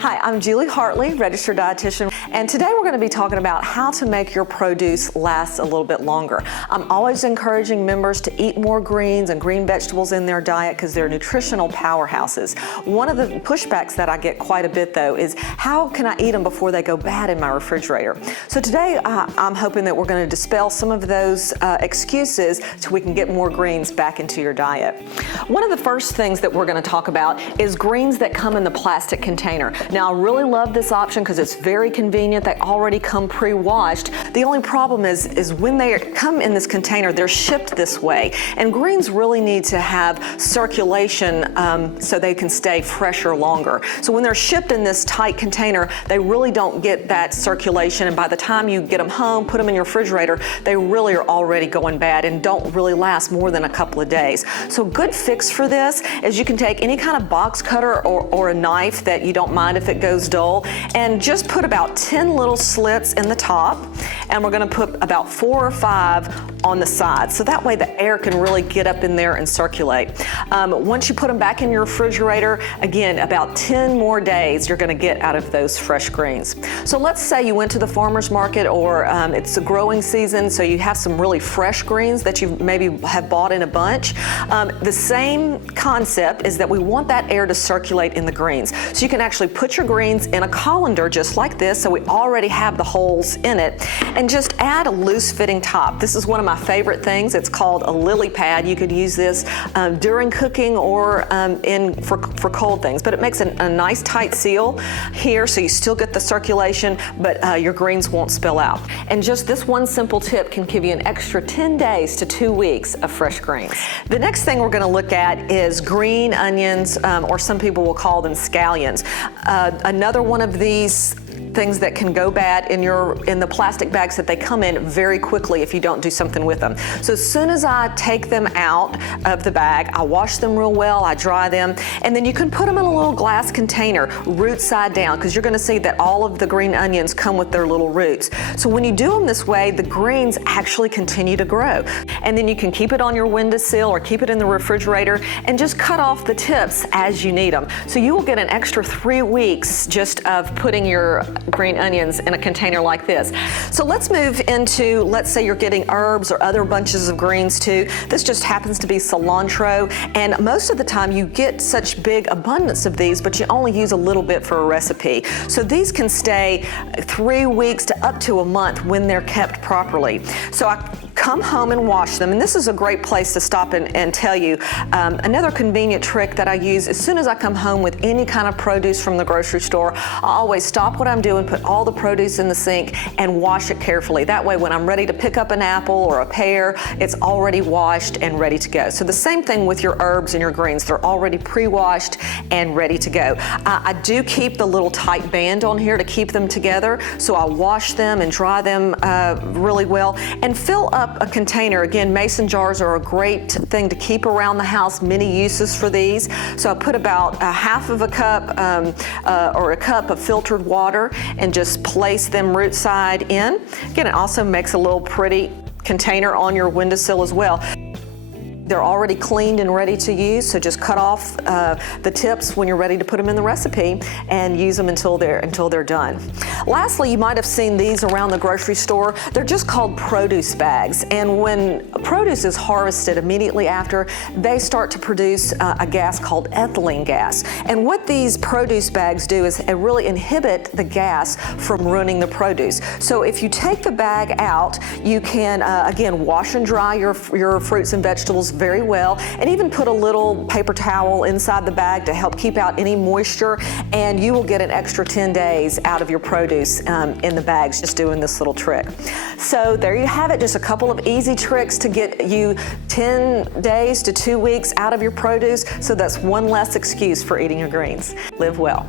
Hi, I'm Julie Hartley, registered dietitian, and today we're going to be talking about how to make your produce last a little bit longer. I'm always encouraging members to eat more greens and green vegetables in their diet because they're nutritional powerhouses. One of the pushbacks that I get quite a bit though is how can I eat them before they go bad in my refrigerator? So today I'm hoping that we're going to dispel some of those excuses so we can get more greens back into your diet. One of the first things that we're going to talk about is greens that come in the plastic container. Now, I really love this option because it's very convenient. They already come pre-washed. The only problem is when they come in this container, they're shipped this way. And greens really need to have circulation so they can stay fresher longer. So when they're shipped in this tight container, they really don't get that circulation. And by the time you get them home, put them in your refrigerator, they really are already going bad and don't really last more than a couple of days. So a good fix for this is you can take any kind of box cutter or a knife that you don't mind if it goes dull, and just put about 10 little slits in the top, and we're going to put about 4 or 5 on the sides, so that way the air can really get up in there and circulate. Once you put them back in your refrigerator, again, about 10 more days you're going to get out of those fresh greens. So let's say you went to the farmer's market, or it's a growing season, so you have some really fresh greens that you maybe have bought in a bunch. The same concept is that we want that air to circulate in the greens. So you can actually put your greens in a colander just like this, so we already have the holes in it, and just add a loose fitting top. This is one of my favorite things. It's called a lily pad. You could use this during cooking or for cold things, but it makes a nice tight seal here, so you still get the circulation, but your greens won't spill out. And just this one simple tip can give you an extra 10 days to 2 weeks of fresh greens. The next thing we're going to look at is green onions, or some people will call them scallions. Another one of these things that can go bad in the plastic bags that they come in very quickly if you don't do something with them. So as soon as I take them out of the bag, I wash them real well, I dry them, and then you can put them in a little glass container, root side down, because you're going to see that all of the green onions come with their little roots. So when you do them this way, the greens actually continue to grow. And then you can keep it on your windowsill or keep it in the refrigerator and just cut off the tips as you need them. So you will get an extra 3 weeks just of putting your green onions in a container like this. So let's move into, let's say you're getting herbs or other bunches of greens too. This just happens to be cilantro, and most of the time you get such big abundance of these, but you only use a little bit for a recipe. So these can stay 3 weeks to up to a month when they're kept properly. So I come home and wash them, and this is a great place to stop and tell you another convenient trick that I use. As soon as I come home with any kind of produce from the grocery store, I always stop what I'm doing, put all the produce in the sink, and wash it carefully. That way when I'm ready to pick up an apple or a pear, it's already washed and ready to go. So the same thing with your herbs and your greens. They're already pre-washed and ready to go. I do keep the little tight band on here to keep them together, so I wash them and dry them really well and fill up a container. Again, mason jars are a great thing to keep around the house, many uses for these. So I put about a half of a cup or a cup of filtered water and just place them root side in. Again, it also makes a little pretty container on your windowsill as well. They're already cleaned and ready to use, so just cut off the tips when you're ready to put them in the recipe and use them until they're done. Lastly, you might have seen these around the grocery store. They're just called produce bags, and when produce is harvested immediately after, they start to produce a gas called ethylene gas. And what these produce bags do is it really inhibit the gas from ruining the produce. So if you take the bag out, you can again wash and dry your fruits and vegetables very well, and even put a little paper towel inside the bag to help keep out any moisture, and you will get an extra 10 days out of your produce in the bags just doing this little trick. So there you have it, just a couple of easy tricks to get you 10 days to 2 weeks out of your produce, so that's one less excuse for eating your greens. Live well.